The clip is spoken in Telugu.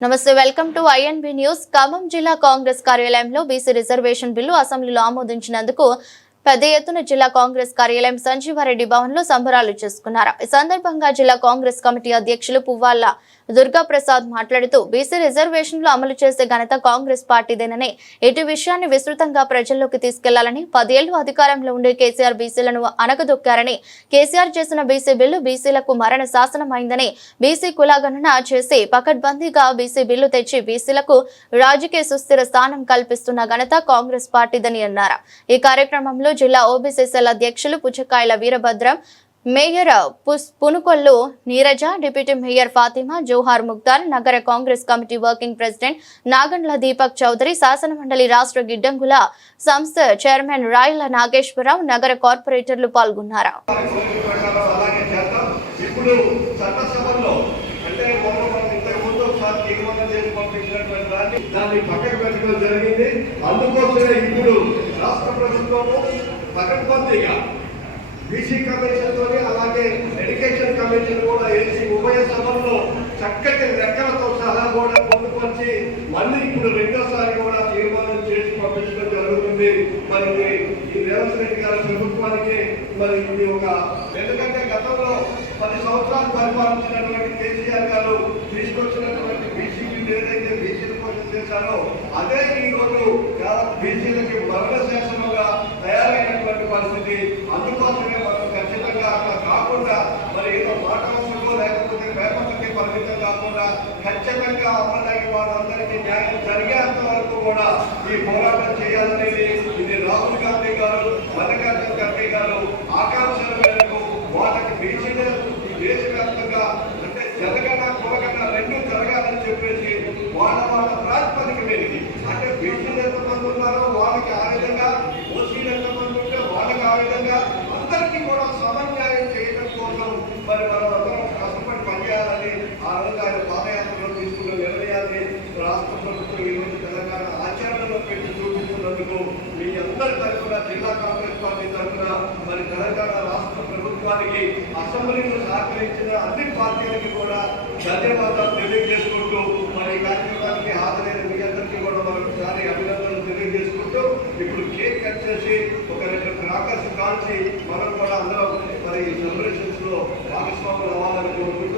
నమస్తే welcome to INB news. Khammam జిల్లా కాంగ్రెస్ కార్యాలయంలో బీసీ రిజర్వేషన్ బిల్లు అసెంబ్లీలో ఆమోదించినందుకు పెద్ద ఎత్తున జిల్లా కాంగ్రెస్ కార్యాలయం సంజీవారెడ్డి భవన్లో సంబరాలు చేసుకున్నారు. ఈ సందర్భంగా జిల్లా కాంగ్రెస్ కమిటీ అధ్యక్షులు పువ్వాళ్ళ దుర్గా ప్రసాద్ మాట్లాడుతూ బీసీ రిజర్వేషన్లు అమలు చేసే ఘనత కాంగ్రెస్ పార్టీదేనని ఇటు విషయాన్ని విస్తృతంగా ప్రజల్లోకి తీసుకెళ్ళాలని పదేళ్ళు అధికారంలో ఉండే కేసీఆర్ బీసీలను అనగదొక్కారని కేసీఆర్ చేసిన బీసీ బిల్లు బీసీలకు మరణ శాసనమైందని బీసీ కులాగణన చేసి పకడ్బందీగా బీసీ బిల్లు తెచ్చి బీసీలకు రాజకీయ సుస్థిర స్థానం కల్పిస్తున్న ఘనత కాంగ్రెస్ పార్టీదని అన్నారు. ఈ కార్యక్రమంలో జిల్లా ఓబీసీ సెల్ అధ్యక్షులు Puchchakayala Veerabhadram mayor Punukollu Neeraja deputy mayor Fatima Johar Mukhtar నగర Congress committee working president Nagandla Deepak Chowdary శాసనమండలి రాష్ట్ర గిడ్డంగుల సంస్థ చైర్మన్ రాయల నాగేశ్వరరావు నగర కార్పొరేటర్లు పాల్గొన్నారు. అంటే మొన్న మనం ఇంతకు ముందు ఒకసారి దిగుమతి చేసి పంపించినటువంటి దాన్ని దాన్ని పక్కకు పెట్టడం జరిగింది. అందుకోసమే ఇప్పుడు రాష్ట్ర ప్రభుత్వము పకడ్బందీగా బీసీ కమిషన్ తోని అలాగే ఎడ్యుకేషన్ కమిషన్ కూడా వేసి ఉభయ సభల్లో చక్కటి లెక్కలతో సహా కూడా పొందుపరిచి మళ్ళీ ఇప్పుడు రెండోసారి కూడా తీర్మానం చేసి పంపించడం జరుగుతుంది. మరి ఈ రేవంత్ రెడ్డి గారి ప్రభుత్వానికి మరి ఇది ఒక ఎందుకంటే గతంలో పది సంవత్సరాలు పరిపాలించినటువంటి కోసం అదే ఈ రోజు బీసీలకి మరణ శాసనంగా తయారైనటువంటి పరిస్థితి. అందుకోసమే మనం ఖచ్చితంగా అట్లా కాకుండా మరి ఏదో మాట వస్తుందో లేకపోతే పేపర్లకి పరిమితం కాకుండా ఖచ్చితంగా అమ్మడానికి వాళ్ళందరికీ న్యాయం జరిగేంత వరకు కూడా ఈ పోరాటం చేయాలనేది చూపిస్తున్నందుకు మీ అందరి తరఫున జిల్లా కాంగ్రెస్ పార్టీ తరఫున మరి తెలంగాణ రాష్ట్ర ప్రభుత్వానికి అసెంబ్లీలో సహకరించిన అన్ని పార్టీలకి కూడా ధన్యవాదాలు తెలియజేసుకుంటూ మరి ఈ కార్యక్రమానికి హాజరైన మీ అందరికీ కూడా మరొకసారి అభినందనలు తెలియజేసుకుంటూ ఇప్పుడు కేక్ కట్ చేసి ఒక రెండు క్రాకర్స్ కాల్చి మనం కూడా అందరం మరి సెలబ్రేషన్స్లో భాగస్వాములు అవ్వాలని కోరుకుంటూ